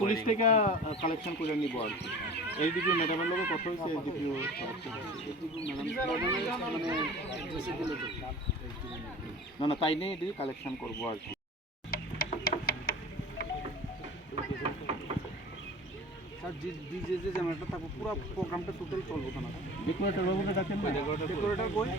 Police থেকে collection করে নিব আর কি। এইচডিপি ম্যাডামের লোক কত হয়েছে? এইচডিপিও না না তাই নেই, এটি কালেকশন করবো আর কি। স্যার ডিজে যে জ্যামারটা থাকবো পুরো প্রোগ্রামটা টোটাল চলবো কেন? ডেকোরেটর বাবুকে ডাকেন না? ডেকোরেটর কই?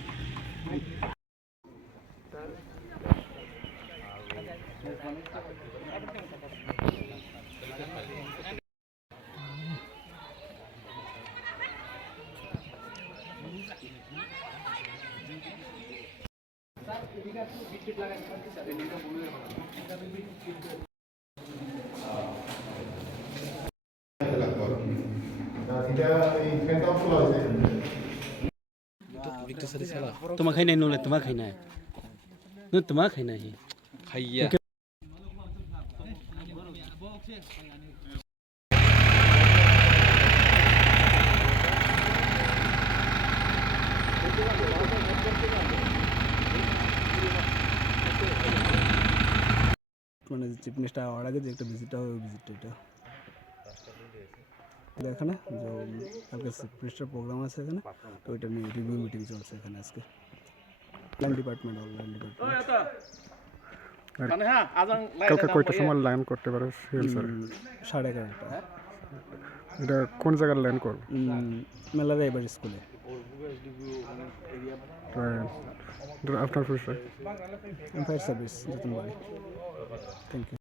তোমার খাই নাই নলে তোমার খাই নাই তোমার খাই নাই খাইয়া মানে চিফ মিনিস্টার হওয়ার আগে যে একটা ভিজিট হবে, ভিজিটটা এটা এখানে যে কালকে চিফ মিনিস্টার প্রোগ্রাম আছে এখানে, তো ওইটা নিয়ে রিভিউ মিটিং চলছে এখানে আজকে লাইন ডিপার্টমেন্ট। কালকে কয়টার সময় ল্যান্ড করতে পারে? 11:30। এটা কোন জায়গায় ল্যান্ড করবো? মেলারে এবার স্কুলে। আপনার পরিচয়? ফায়ার সার্ভিস, যতন বাড়ি। Thank you.